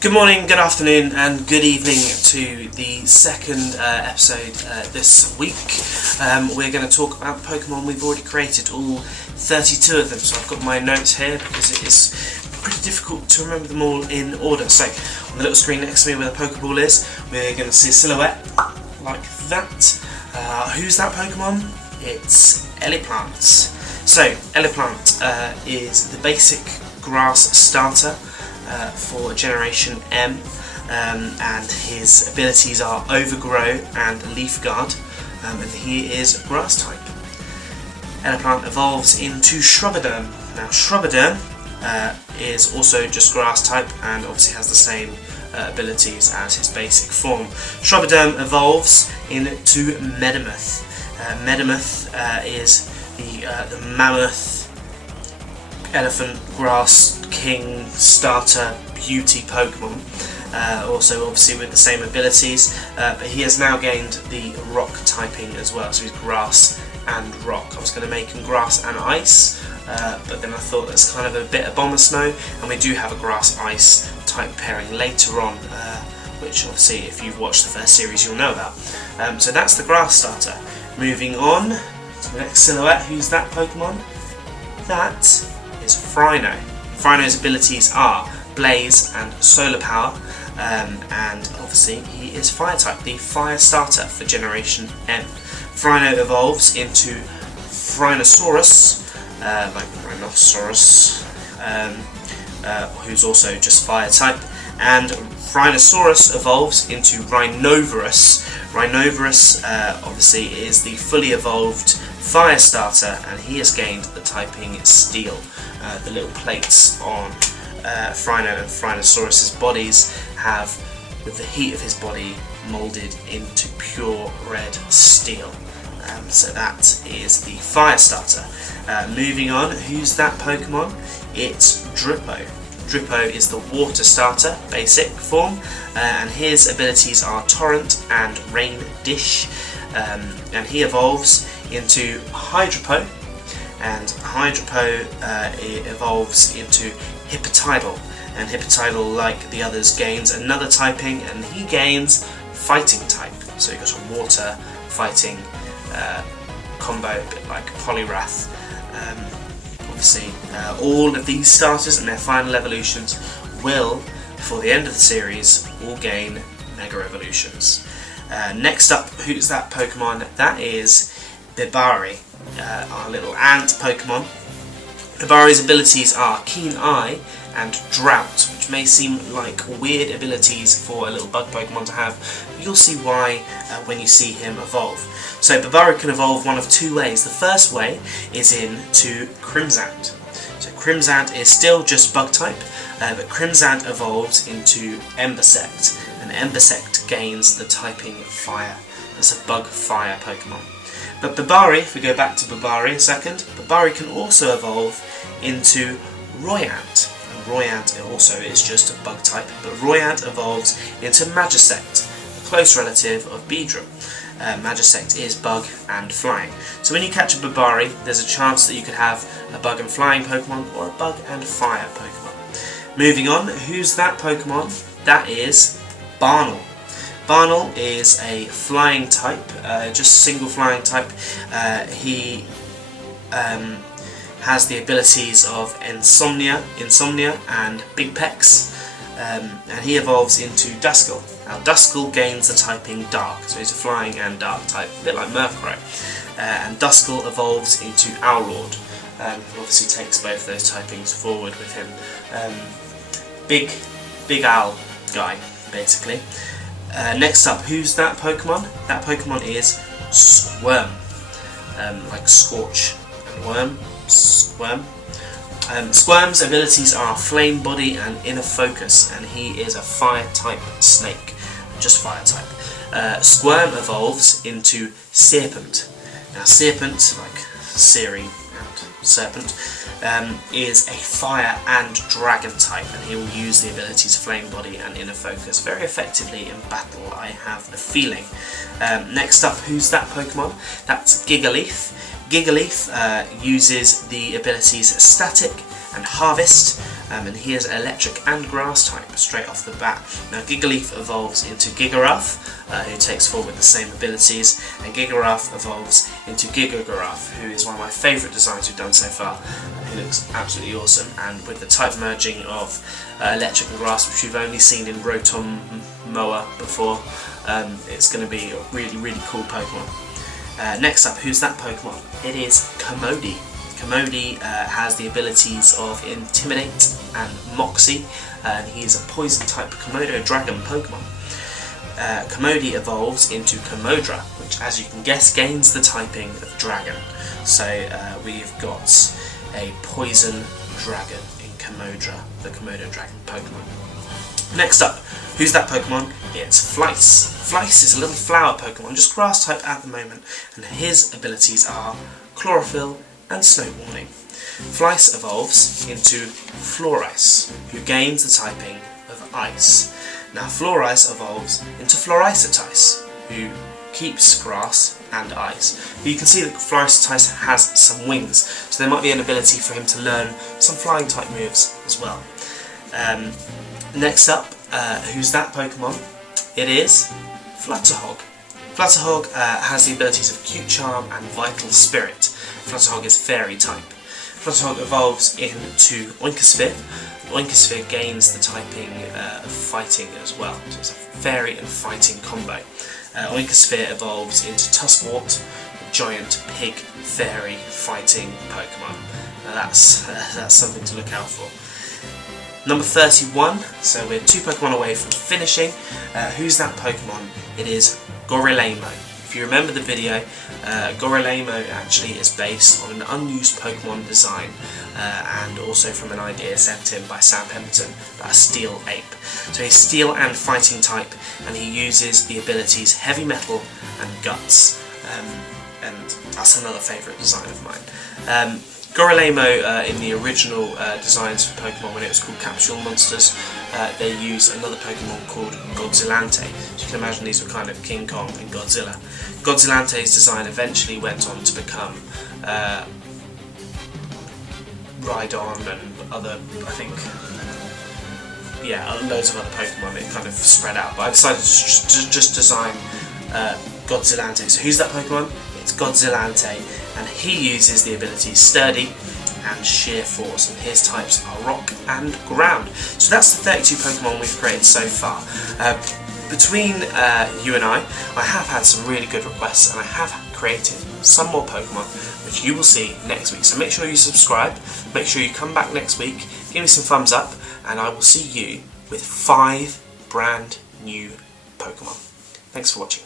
Good morning, good afternoon and good evening to the second episode this week. We're going to talk about the Pokemon we've already created, all 32 of them. So I've got my notes here because it is pretty difficult to remember them all in order. So on the little screen next to me where the Pokeball is, we're going to see a silhouette like that. Who's that Pokemon? It's Elephant. So Elephant is the basic grass starter for Generation M, and his abilities are Overgrow and Leaf Guard, and he is Grass type. Elephant evolves into Shruboderm. Now Shruboderm is also just Grass type and obviously has the same abilities as his basic form. Shruboderm evolves into Medamoth. Medamoth is the mammoth elephant grass king starter beauty Pokemon, also obviously with the same abilities, but he has now gained the rock typing as well, so he's grass and rock. I was going to make him grass and ice, but then I thought that's kind of a bit of bomber snow, and we do have a grass ice type pairing later on, which obviously if you've watched the first series you'll know about. So that's the grass starter. Moving on to the next silhouette. Who's that Pokemon? That is Frino. Frino's abilities are Blaze and Solar Power, and obviously he is Fire type, the Fire starter for Generation M. Frino evolves into Frinosaurus, like Rhinoceros, who's also just Fire type, and Frinosaurus evolves into Rhinoverus. Rhinoverus obviously is the fully evolved Fire starter, and he has gained the typing Steel. The little plates on Frino and Frinosaurus' bodies have, with the heat of his body, moulded into pure red steel. So that is the Fire starter. Moving on, who's that Pokemon? It's Drippo. Drippo is the Water starter, basic form, and his abilities are Torrent and Rain Dish, and he evolves into Hydropo, and Hydropo evolves into Hippotidal, and Hippotidal, like the others, gains another typing, and he gains Fighting type, so you've got a water fighting combo, a bit like Poliwrath. Obviously all of these starters and their final evolutions will, before the end of the series, all gain Mega Evolutions. Next up, who's that Pokemon? That is Bibari, our little ant Pokemon. Bibari's abilities are Keen Eye and Drought, which may seem like weird abilities for a little bug Pokemon to have, but you'll see why when you see him evolve. So Bibari can evolve one of two ways. The first way is into Crimzant. So Crimzant is still just bug type, but Crimzant evolves into Embersect, and Embersect gains the typing Fire. That's a bug fire Pokemon. But Bibari, if we go back to Bibari a second, Bibari can also evolve into Royant. And Royant also is just a bug type, but Royant evolves into Magicect, a close relative of Beedrill. Magicect is bug and flying. So when you catch a Bibari, there's a chance that you could have a bug and flying Pokemon or a bug and fire Pokemon. Moving on, who's that Pokemon? That is Barnum. Barnum is a flying type, just single flying type. He has the abilities of Insomnia and Big Pecs, and he evolves into Duskull. Now Duskull gains the typing Dark, so he's a flying and dark type, a bit like Murkrow. And Duskull evolves into Owlord, obviously takes both those typings forward with him. Big owl guy, basically. Next up, who's that Pokemon? That Pokemon is Squirm, like Scorch and Worm. Squirm. Squirm's abilities are Flame Body and Inner Focus, and he is a Fire type snake, just Fire type. Squirm evolves into Serpent. Now Serpent, like Siri and Serpent, is a Fire and Dragon type, and he will use the abilities Flame Body and Inner Focus very effectively in battle, I have a feeling. Next up, who's that Pokemon? That's Gigaleaf. Gigaleaf uses the abilities Static and Harvest, and he is electric and grass type straight off the bat. Now Gigagly evolves into Gigarath, who takes form with the same abilities, and Gigarath evolves into Gigagarath, who is one of my favourite designs we've done so far. He looks absolutely awesome, and with the type merging of electric and grass, which we've only seen in Rotom Moa before, it's going to be a really cool Pokemon. Next up, who's that Pokemon? It is Komodo. Komodo has the abilities of Intimidate and Moxie, and he is a poison type Komodo Dragon Pokemon. Komodo evolves into Komodra, which, as you can guess, gains the typing of Dragon. So we've got a poison dragon in Komodra, the Komodo Dragon Pokemon. Next up, who's that Pokemon? It's Flice. Flice is a little flower Pokemon, just grass type at the moment, and his abilities are Chlorophyll and Snow Warning. Flice evolves into Flores, who gains the typing of Ice. Now Flores evolves into Floricetice, who keeps grass and ice. But you can see that Floricetice has some wings, so there might be an ability for him to learn some flying type moves as well. Next up, who's that Pokemon? It is Flutterhog. Flutterhog has the abilities of Cute Charm and Vital Spirit. Flutterhog is Fairy type. Flutterhog evolves into Oinkosphere. Oinkosphere gains the typing of Fighting as well, so it's a Fairy and Fighting combo. Oinkosphere evolves into Tuskwort, a giant pig fairy fighting Pokemon. Now that's something to look out for. Number 31, so we're 2 Pokemon away from finishing. Who's that Pokemon? It is Girolamo. If you remember the video, Girolamo actually is based on an unused Pokemon design and also from an idea sent in by Sam Pemberton about a steel ape. So he's steel and fighting type, and he uses the abilities Heavy Metal and Guts, and that's another favourite design of mine. Girolamo, in the original designs for Pokemon when it was called Capsule Monsters, they use another Pokemon called Godzillante. So you can imagine these were kind of King Kong and Godzilla. Godzillante's design eventually went on to become Rhydon and other, I think, yeah, loads of other Pokemon. It kind of spread out, but I decided to just design Godzillante. So who's that Pokemon? It's Godzillante, and he uses the abilities Sturdy and Sheer Force, and his types are Rock and Ground. So that's the 32 Pokemon we've created so far. Between you and I have had some really good requests, and I have created some more Pokemon, which you will see next week. So make sure you subscribe, make sure you come back next week, give me some thumbs up, and I will see you with 5 brand new Pokemon. Thanks for watching.